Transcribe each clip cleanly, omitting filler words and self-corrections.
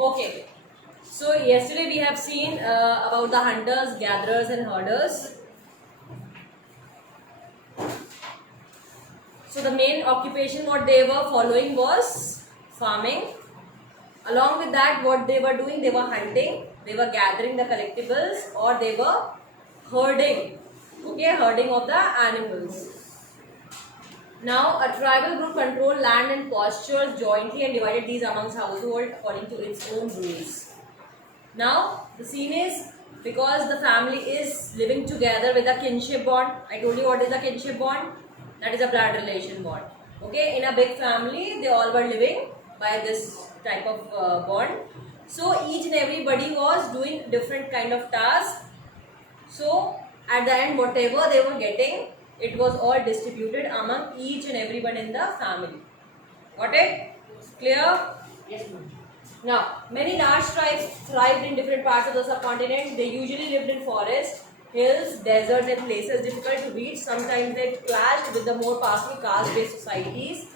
Okay. So yesterday we have seen about the hunters, gatherers, and herders. So the main occupation what they were following was farming. Along with that, what they were doing, they were hunting, they were gathering the collectibles, or they were herding. Okay, herding of the animals. Now, a tribal group controlled land and pastures jointly and divided these amongst household according to its own rules. Now, the scene is because the family is living together with a kinship bond. I told you what is a kinship bond? That is a blood relation bond. Okay, in a big family, they all were living by this type of bond. So, each and everybody was doing different kind of tasks. So, at the end, whatever they were getting, it was all distributed among each and everyone in the family. Got it? Clear? Yes, ma'am. Now, many large tribes thrived in different parts of the subcontinent. They usually lived in forests, hills, deserts, and places difficult to reach. Sometimes they clashed with the more powerful caste-based societies.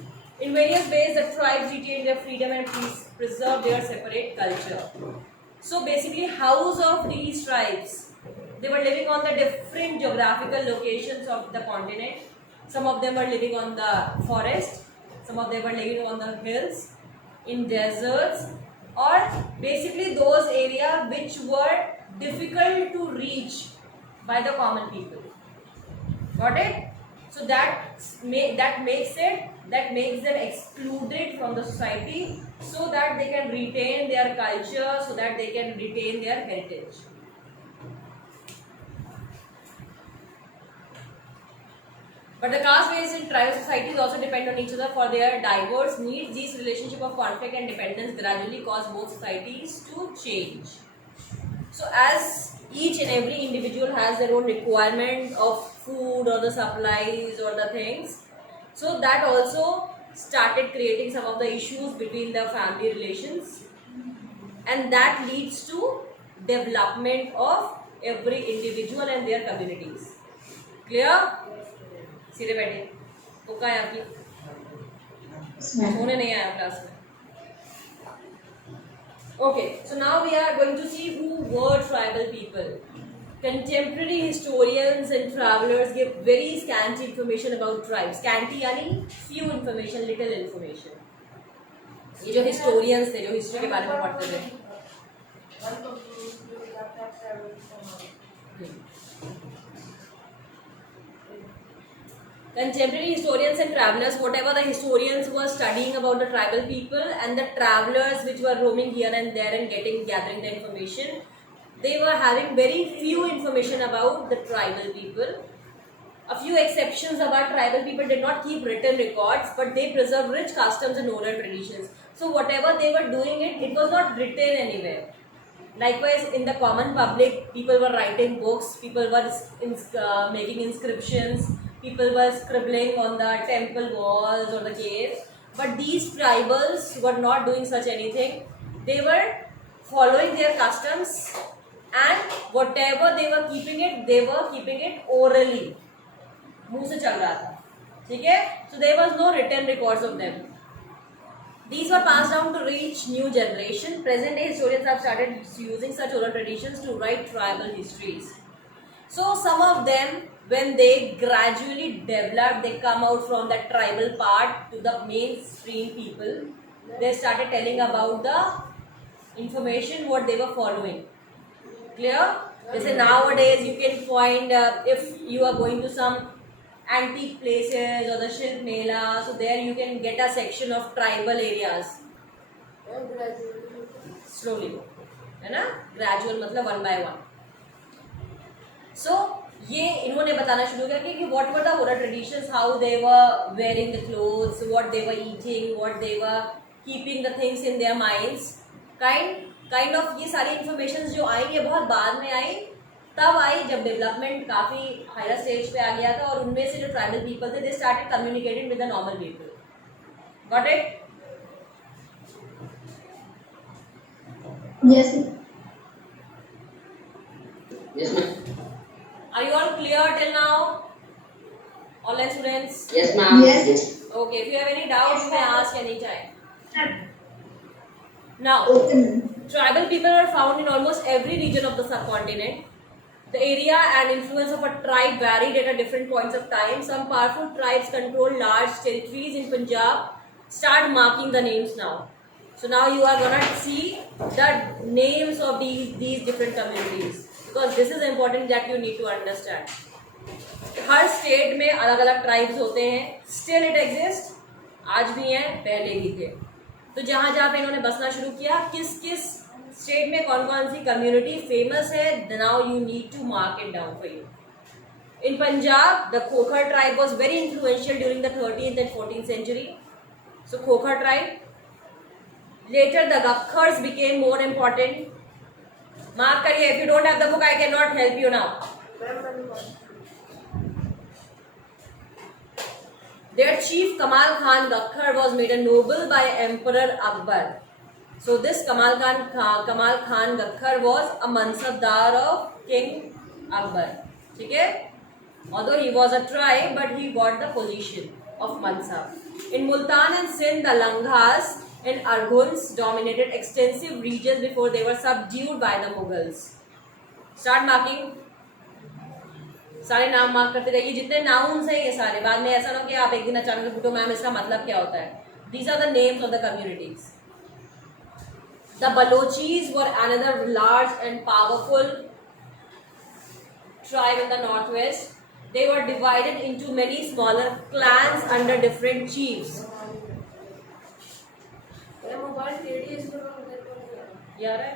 In various ways, the tribes retained their freedom and preserved their separate culture. So basically, house of these tribes, they were living on the different geographical locations of the continent. Some of them were living on the forest, some of them were living on the hills, in deserts, or basically those areas which were difficult to reach by the common people. Got it? So that makes them excluded from the society, so that they can retain their culture, so that they can retain their heritage. But the caste-based and tribal societies also depend on each other for their diverse needs. These relationship of conflict and dependence gradually cause both societies to change. So as each and every individual has their own requirement of food or the supplies or the things, so that also started creating some of the issues between the family relations, and that leads to development of every individual and their communities. Clear? सीधे बैठे book है आपकी सोने नहीं आया class में. Okay, so now we are going to see who were tribal people. Contemporary historians and travelers give very scanty information about tribes. Scanty यानी few information, little information. ये जो historians थे, जो history के बारे में पढ़ते थे. Contemporary historians and travelers, whatever the historians were studying about the tribal people, and the travelers which were roaming here and there and gathering the information, they were having very few information about the tribal people. A few exceptions about tribal people did not keep written records, but they preserved rich customs and oral traditions. So whatever they were doing, it was not written anywhere. Likewise, in the common public, people were writing books, people were making inscriptions, people were scribbling on the temple walls or the caves. But these tribals were not doing such anything. They were following their customs, and whatever they were keeping it orally. मुंह से चल रहा था, ठीक है? So there was no written records of them. These were passed down to reach new generation. Present day historians have started using such oral traditions to write tribal histories. So some of them, when they gradually develop, they come out from that tribal part to the mainstream people. They started telling about the information what they were following. Clear? They say nowadays you can find if you are going to some antique places or the Shilp Mela, so there you can get a section of tribal areas. Slowly, है ना? Gradual मतलब one by one. So ये इन्होंने बताना शुरू किया कि what were the oral traditions, how they were wearing the clothes, what they were eating, what they were keeping the things in their minds. Kind of ये सारी informations जो आई ये बहुत बाद में आई, तब आई जब डेवलपमेंट काफ़ी हायर स्टेज पे आ गया था, और उनमें से जो ट्राइबल पीपल थे, they started communicating with the normal people. Got it? Yes. Yes, ma'am. Are you all clear till now? Online students? Yes, ma'am. Yes. Okay, if you have any doubts, you may ask anytime. Now, Okay, ma'am. Tribal people are found in almost every region of the subcontinent. The area and influence of a tribe varied at a different points of time. Some powerful tribes control large territories in Punjab. Start marking the names now. So now you are gonna see the names of these different communities, because this is important that you need to understand. Her state में अलग अलग tribes होते हैं. Still it exist, आज भी हैं, पहले भी थे. तो जहाँ जहाँ पे इन्होंने बसना शुरू किया, किस किस स्टेट में कौन कौन सी कम्युनिटी फेमस है, now you need to mark it down for you. In Punjab, the Khokhar tribe was very influential during the 13th and 14th century. So Khokhar tribe. Later the Gakhars became more important. Mark करिए. If you don't have the book, I cannot help you now. Their chief Kamal Khan Gakhar was made a noble by Emperor Akbar. So this Kamal Khan Gakhar was a mansabdar of King Akbar. ठीक है? Although he was a tribe, but he got the position of mansab. In Multan and Sindh, the Langhas and Arghuns dominated extensive regions before they were subdued by the Mughals. Start marking. सारे नाम mark करते रहिए. जितने nouns हैं ये सारे. बाद में ऐसा ना कि आप एक दिन अचानक पूछो मैम इसका मतलब क्या होता है. These are the names of the communities. The Balochis were another large and powerful tribe in the northwest. They were divided into many smaller clans under different chiefs. यार है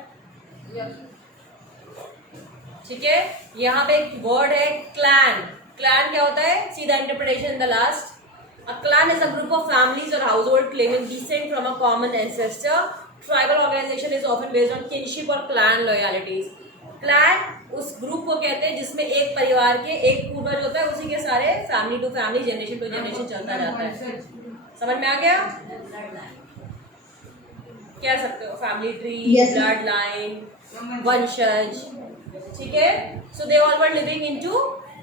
ठीक है. यहाँ पे एक वर्ड है क्लैन. क्लैन क्या होता है? See the interpretation in the last. A clan is a group of families or household claiming descent from a common ancestor. Tribal organization is often based on kinship or clan loyalties. Clan उस group को कहते हैं जिसमें एक परिवार के एक पूर्वज होता है, उसी के सारे family to family, generation to generation चलता जाता है. समझ में आ गया? कह सकते हो फैमिली ट्री, ब्लड लाइन, वंशज. ठीक है. So they all were living into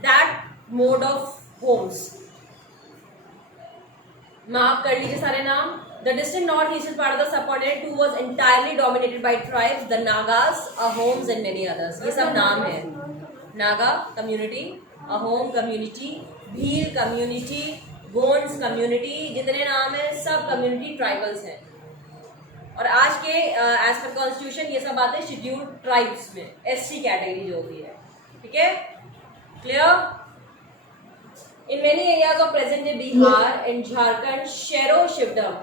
that mode of homes. Mark कर लीजिए सारे नाम. The distant northeastern part of the subcontinent too was entirely dominated by tribes, the Nagas, Ahoms and many others. ये सब नाम है. Naga community, Ahom community, Bhil community, Gonds community, जितने नाम है सब community tribals हैं. और आज के एज पर कॉन्स्टिट्यूशन ये सब आते हैं शेड्यूल्ड ट्राइब्स में, SC कैटेगरी जो भी है. ठीक है? Clear? In many areas of present-day Bihar and Jharkhand, Shero Shivdam.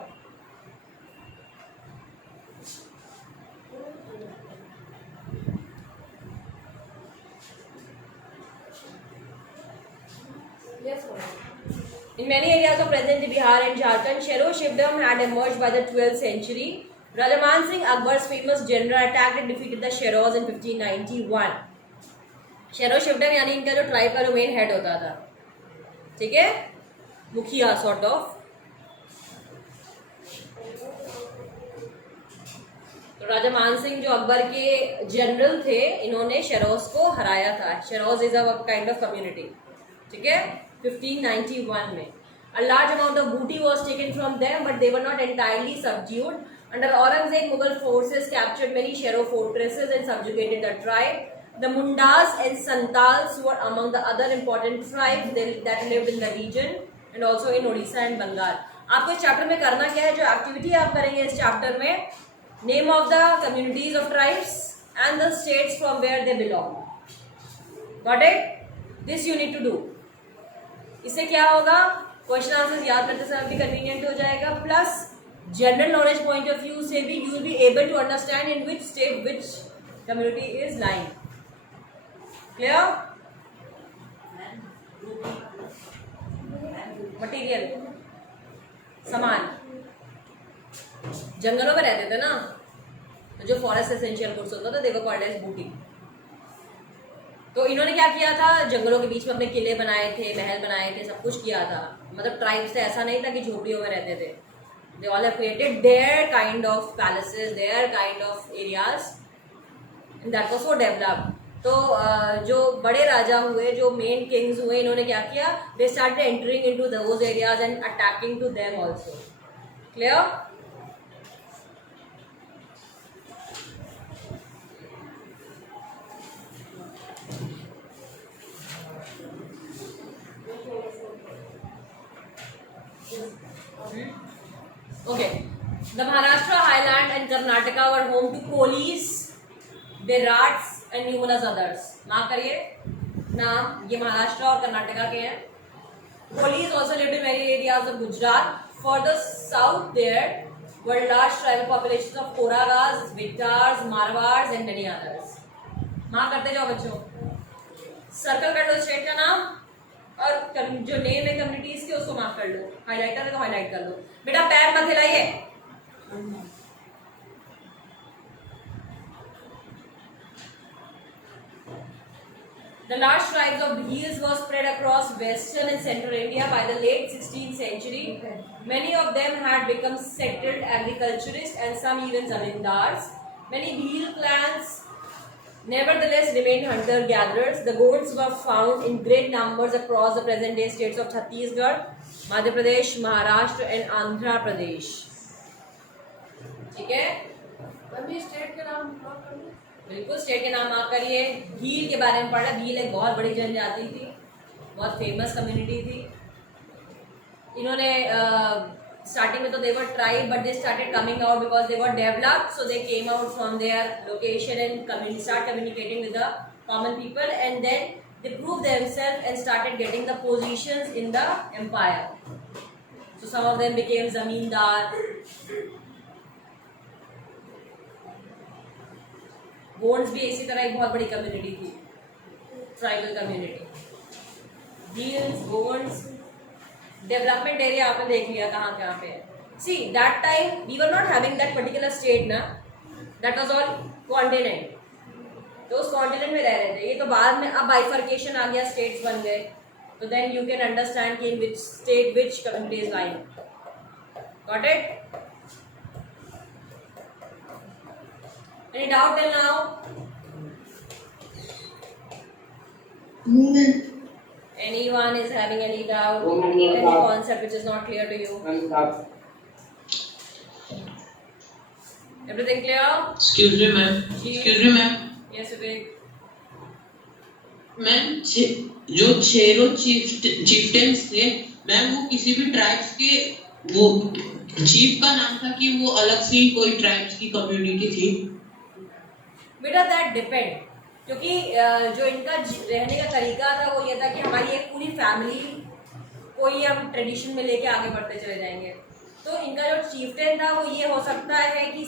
In many areas of present-day Bihar and Jharkhand, Shero Shivdam had emerged by the 12th century. Raja Man Singh, Akbar's famous general, attacked and defeated the Sheros in 1591. Shero Shivdam यानी इनका जो tribe का जो main head होता था. ठीक है? मुखिया सॉर्ट ऑफ. तो राजा मान सिंह जो अकबर के जनरल थे, इन्होंने शेरोज को हराया था. Cheros is a kind of community. ठीक है? 1591 में. A large amount of booty was taken from them, but they were not entirely subdued. Under Aurangzeb, Mughal forces captured many Shero fortresses and subjugated the tribe. The Mundas and Santals were among the other important tribes that lived in the region and also in Odisha and Bengal. आपको इस chapter में करना क्या है? जो activity आप करेंगे इस चैप्टर में, name of the communities of tribes and the states from where they belong. Got it? This you need to do. इससे क्या होगा? क्वेश्चन आंसर्स याद करते समय भी कन्वीनियंट हो जाएगा, plus general knowledge point of view से भी you will be able to understand in which state which community is lying. Clear? Material सामान. जंगलों में रहते थे ना, तो जो फॉरेस्ट एसेंशियल गुड्स होता था दे वर कॉल्ड एज बूटी. तो इन्होंने क्या किया था? जंगलों के बीच में अपने किले बनाए थे, महल बनाए थे, सब कुछ किया था. मतलब ट्राइब्स से ऐसा नहीं था कि झोपड़ियों में रहते थे. They all have created their kind of palaces, their kind of areas, and that was so developed. तो जो बड़े राजा हुए, जो मेन किंग्स हुए, इन्होंने क्या किया? They started entering into those areas and attacking to them also. Clear? The Maharashtra, Highland and Karnataka were home to Kolis, Birats and numerous others. Mark करिए नाम, ये महाराष्ट्र और कर्नाटका के हैं. Kolis also lived in many areas of Gujarat. Further south there were large tribal populations of Koragas, Vitars, Marwars and many others. Mark करते जाओ बच्चों. Circle कर लो स्टेट का नाम और जो नेम है कम्युनिटीज के उसको मार्क कर लो. हाईलाइटर है तो हाईलाइट कर लो. बेटा पैर मत हिलाइए. The large tribes of Bhils were spread across western and central India by the late 16th century. Many of them had become settled agriculturists and some even zamindars. Many Bhil clans nevertheless remained hunter-gatherers. The goats were found in great numbers across the present-day states of Chhattisgarh, Madhya Pradesh, Maharashtra and Andhra Pradesh. ठीक है? अभी state के नाम बिल्कुल state के नाम mark करिए. भील के बारे में पढ़ा. भील एक बहुत बड़ी जनजाति थी, बहुत फेमस कम्युनिटी थी. इन्होंने स्टार्टिंग में तो they were tribe but they started coming out because they were developed, so they came out from their location and start communicating with the common people and then they prove themself and started getting the positions in the empire. So some of them became zamindar. Gonds भी इसी तरह एक बहुत बड़ी community थी, tribal community. Bhils, Gonds. Development area आपने देख लिया कहाँ कहाँ पे है. See that time we were not having that particular state ना, दैट वाज ऑल कॉन्टिनेंट. तो उस कॉन्टिनेंट में रह रहे थे. ये तो बाद में अब बाइफर्केशन आ गया, स्टेट्स बन गए. तो देन यू कैन अंडरस्टैंड कि in which state which community is lying. Got it? Any doubt till now? No, ma'am. Anyone is having any doubt? No, ma'am, no Any doubt. concept which is not clear to you? Everything clear? Excuse me, ma'am. Ji. Excuse me, ma'am. Yes, Vivek. Ma'am जो छेरो चीफ्टेंस थे ma'am, वो किसी भी tribes के वो chief का नाम था कि वो अलग से कोई ट्राइब्स की कम्युनिटी थी? बेटा दैट डिपेंड, क्योंकि जो इनका रहने का तरीका था वो ये था कि हमारी एक पूरी फैमिली को ही हम ट्रेडिशन में लेके आगे बढ़ते चले जाएंगे. तो इनका जो चीफ्टेन था वो ये हो सकता है कि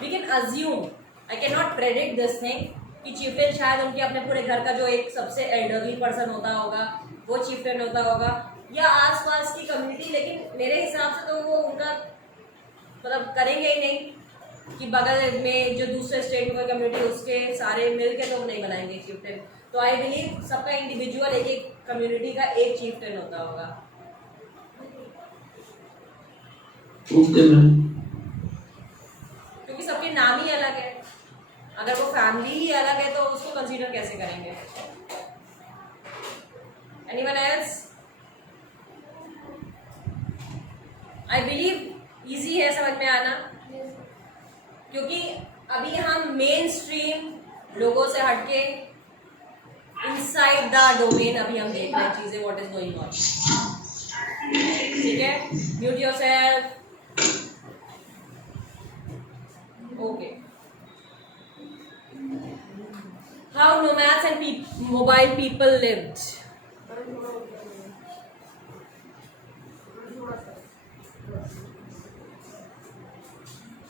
we can assume, I can not predict this thing, कि चीफ्टेन शायद उनके अपने पूरे घर का जो एक सबसे एल्डरली पर्सन होता होगा वो चीफ्टेन होता होगा, या आसपास की कम्युनिटी. लेकिन मेरे हिसाब से तो वो उनका मतलब करेंगे ही नहीं कि बगल में जो दूसरे स्टेट में कम्युनिटी उसके सारे मिल के तो नहीं बनाएंगे चीफ्टेन. तो आई बिलीव सबका इंडिविजुअल एक एक कम्युनिटी का एक चीफ्टेन होता होगा. Okay ma'am. क्योंकि सबके नाम ही अलग है. अगर वो फैमिली ही अलग है तो उसको कंसीडर कैसे करेंगे? Anyone else? I believe easy है समझ में आना, क्योंकि अभी हम मेन स्ट्रीम लोगों से हटके इनसाइड द डोमेन अभी हम देख रहे हैं चीजें, व्हाट इज गोइंग ऑन. ठीक है, mute yourself. Okay. How nomads and mobile people lived.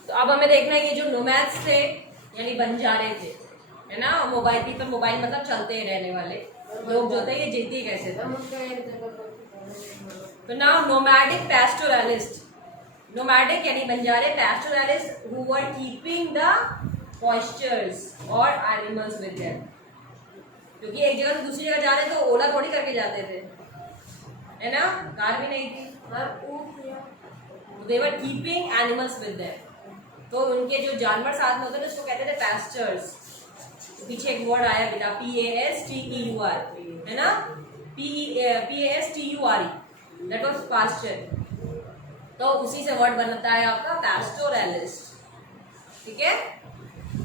तो अब हमें देखना है ये जो नोमैड्स थे यानी बंजारे थे, है ना. मोबाइल पीपल, मोबाइल मतलब चलते रहने वाले लोग जो थे, ये जीती कैसे थे. तो नाउ नोमैडिक पैस्टोरलिस्ट. नोमैडिक यानी बंजारे, pastoralist who were keeping the pastures और एनिमल्स विद देम. क्योंकि एक जगह से दूसरी जगह जा रहे तो ओला थोड़ी करके जाते थे, है ना. कार भी नहीं थी. दे वर कीपिंग एनिमल्स विद देम. तो उनके जो जानवर साथ में होते थे उसको कहते थे पैस्चर्स. पीछे एक वर्ड आया बेटा, PASTEUR, है ना. PASTURE, that was pasture. तो उसी से वर्ड बनता है आपका पैस्टोरलिस्ट. ठीक है.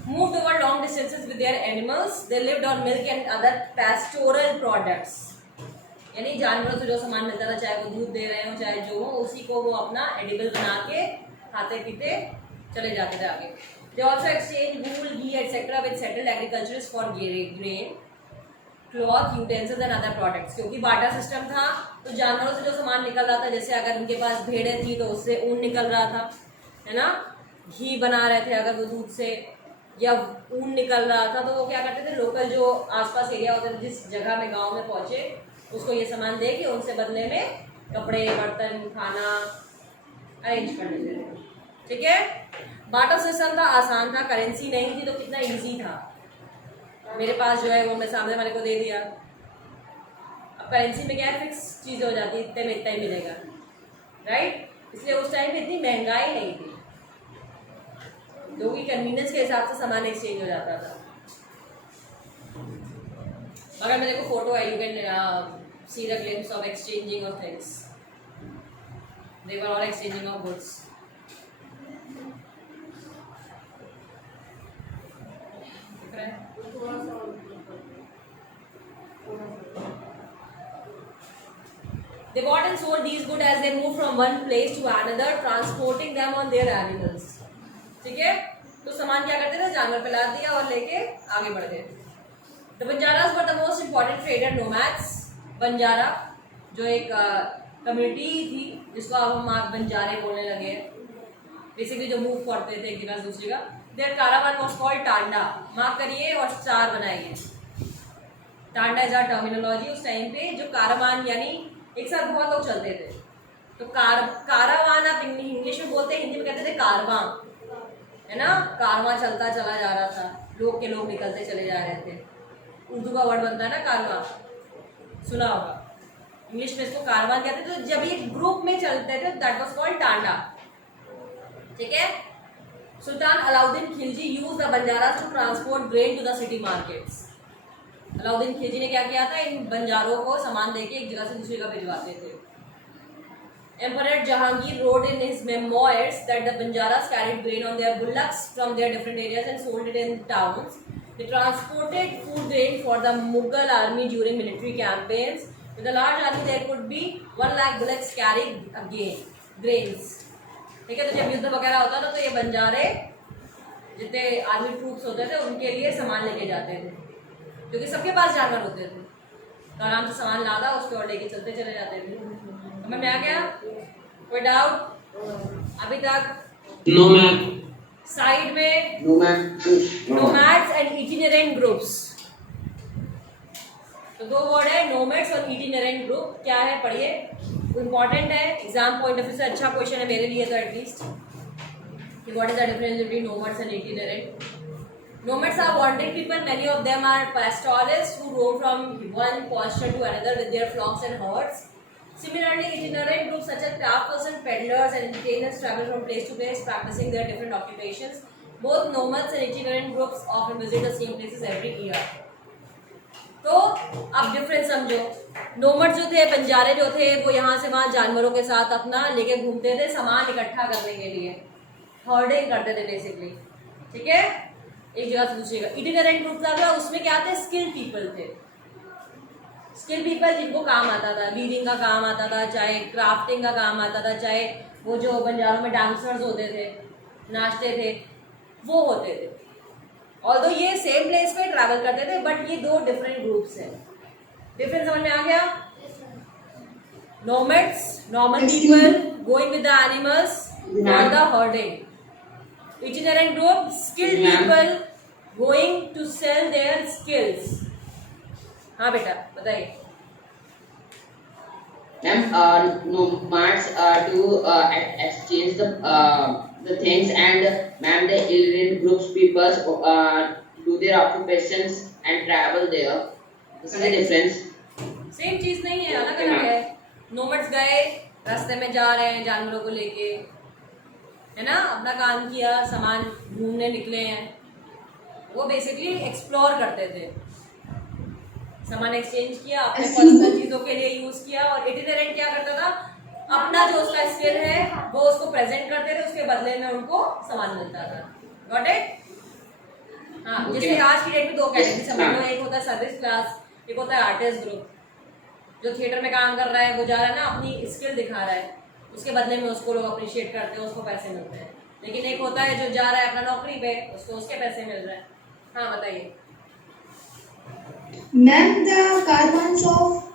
Moved over long distances with their animals. They lived on milk and other pastoral products. यानी जानवरों से जो सामान मिलता था, चाहे वो दूध दे रहे हो चाहे जो हो, उसी को वो अपना एडिबल बना के खाते पीते चले जाते थे आगे। They also exchange wool, ghee etcetera with settled agriculturist for grain, cloth, utensils and other products. क्योंकि बाटा सिस्टम था तो जानवरों से जो सामान निकल रहा था, जैसे अगर उनके पास भेड़ें थी तो उससे ऊन निकल रहा था, है ना, घी बना रहे थे अगर वो दूध से, या ऊन निकल रहा था, तो वो क्या करते थे, लोकल जो आसपास एरिया होते थे, जिस जगह में गांव में पहुंचे, उसको ये सामान दे के उनसे बदले में कपड़े, बर्तन, खाना अरेंज कर लेते थे। ठीक है, बाटा सिस्टम था, आसान था, करेंसी नहीं थी तो कितना इजी था। मेरे पास जो है वो मैं सामने वाले को दे दिया। अब करेंसी में क्या है, फिक्स चीज़ हो जाती है, इतने में इतना ही मिलेगा, राइट। इसलिए उस टाइम पे इतनी महंगाई नहीं थी, लोगों की कन्वीनियंस के हिसाब से सामान एक्सचेंज हो जाता था। अगर मेरे को फोटो है, you can see the glimpse of exchanging of things, they were all exchanging of goods. दिख रहा है? They bought and sold these goods as they moved from one place to another, transporting them on their animals. ठीक है, तो सामान क्या करते थे, जानवर पे लाद दिया और लेके आगे बढ़ गए। The Banjaras were the most important trader nomads. Banjara जो एक कम्युनिटी थी, जिसको अब हम आज बंजारे बोलने लगे, बेसिकली जो मूव करते थे एक जगह से दूसरी जगह। Their caravan was called tanda, mark करिए और स्टार बनाइए। Tanda is our terminology. उस टाइम पे जो कारवान यानी एक साथ बहुत लोग चलते थे, तो कारावान आप इंग्लिश में बोलते हैं, हिंदी में कहते थे कारवां, है ना, कारवां चलता चला जा रहा था, लोग के लोग निकलते चले जा रहे थे। उर्दू का वर्ड बनता है ना कारवां, सुना होगा, इंग्लिश में इसको कारवान कहते थे। तो जब ये ग्रुप में चलते थे दैट वाज कॉल्ड टांडा। ठीक है, Sultan Alauddin Khilji used the Banjaras to transport grain to the city markets. Alauddin Khilji ने क्या किया था, इन बंजारों को सामान देके एक जगह से दूसरी जगह भिजवाते थे। Emperor Jahangir wrote in his memoirs that the Banjaras carried grain on their bullocks from their different areas and sold it in towns. They transported food grain for the Mughal army during military campaigns. With a large army, there could be 1 lakh bullocks carrying grains. ठीक है, तो जब युद्ध वगैरह होता था तो ये बंजारे जितने आर्मी ट्रूप्स होते थे उनके लिए सामान लेके जाते थे, क्योंकि सबके पास जानवर होते थे, तो आराम से सामान लादा उसके और लेके चलते चले जाते थे। समझ में आ गया? कोई डाउट अभी तक? No ma'am. साइड में No, ma'am. Nomads and itinerant groups, तो दो वर्ड है, नोमैड्स और इटिनेरेंट ग्रुप। क्या है, पढ़िए, इंपॉर्टेंट है, एग्जाम पॉइंट ऑफ व्यू से अच्छा क्वेश्चन है मेरे लिए तो एटलीस्ट, कि what is the difference between nomads and itinerant. Nomads are wandering people. Many of them are pastoralists who roam from one pasture to another with their flocks and herds. Similarly, itinerant groups such as crafters and peddlers and entertainers travel from place to place, practicing their different occupations. Both nomads and itinerant groups often visit the same places every year. तो अब difference समझो। नोमड जो थे, बंजारे जो थे, वो यहाँ से वहाँ जानवरों के साथ अपना लेके घूमते थे सामान इकट्ठा करने के लिए, हर्डिंग करते थे बेसिकली। ठीक है, एक जगह से दूसरी जगह। इटिनेरेंट ग्रुप था, उसमें क्या थे, स्किल पीपल थे, स्किल पीपल जिनको काम आता था, वीविंग का काम आता था, चाहे क्राफ्टिंग का काम आता था, चाहे वो जो बंजारों में डांसर्स होते थे, नाचते थे, वो होते थे। ऑल्दो ये सेम प्लेस पे ट्रैवल करते थे, बट ये दो डिफरेंट ग्रुप्स हैं। डिफरेंस समझ में आ गया? Nomads, normal people going with the animals for the herding. Itinerant group, skilled people going to sell their skills. हाँ बेटा बताइए। Ma'am, nomads do exchange the things, and ma'am, the itinerant groups people do their occupations and travel there. This is the difference. Same चीज नहीं है, अलग अलग है। Nomads गए, रास्ते में जा रहे हैं जानवरों को लेके, है ना, अपना काम किया, सामान घूमने निकले हैं, वो बेसिकली एक्सप्लोर करते थे, सामान एक्सचेंज किया, अपने पर्सनल चीजों के लिए यूज किया। और इटिनेरेंट क्या करता था, अपना जो उसका स्किल है वो उसको प्रेजेंट करते थे, उसके बदले में उनको सामान मिलता था। Got it? हाँ, जैसे आज की डेट में दो कैटेगरी समझ लो, एक होता है सर्विस क्लास, एक होता है आर्टिस्ट ग्रुप। जो थिएटर में काम कर रहा है वो जा रहा है ना, अपनी स्किल दिखा रहा है, उसके बदले में उसको लोग अप्रिशिएट करते हैं, उसको पैसे मिलते हैं। लेकिन एक होता है जो जा रहा है अपना नौकरी पे, उसको उसके पैसे मिल रहे हैं। हाँ बताइए। Ma'am, the carbons of